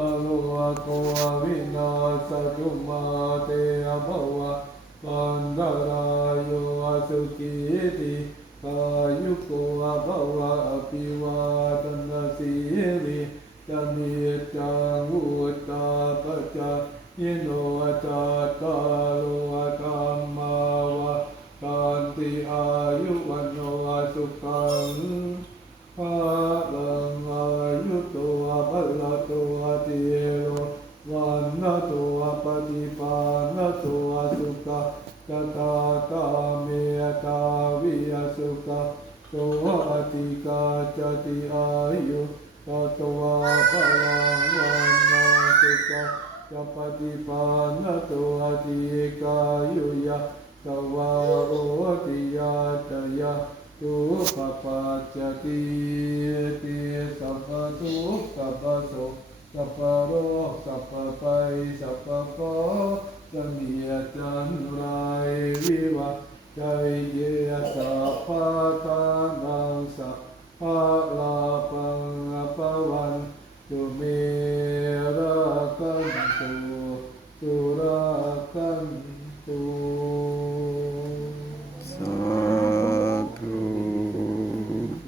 อโลโกวินาสตุมาเตภวะปันดารายโยสุขีติกายุโกภวะอภิวาทนาสีริจามิจังวุตาปจจยิโนจัตตารโอธรรมาวะกันติอายุวันโนสุขังภาล ตัวติโลวันนะตัวปฏิปานตัวสุขะกตาตาเมตาวิยสุขะตัวอติกาจติอายุตตัวพลังวันนะสุขะจปฏิปานตัวติกายุยะตวาโอติยาตยะทุกขปัจจติติสัพพทุกขสัพพโส สัพพโรคสัพพไปสัพพโปจะมีอาจารย์ไรวิวะใจเยสัพพะทานังสัพพะลาปังอปวันจุเม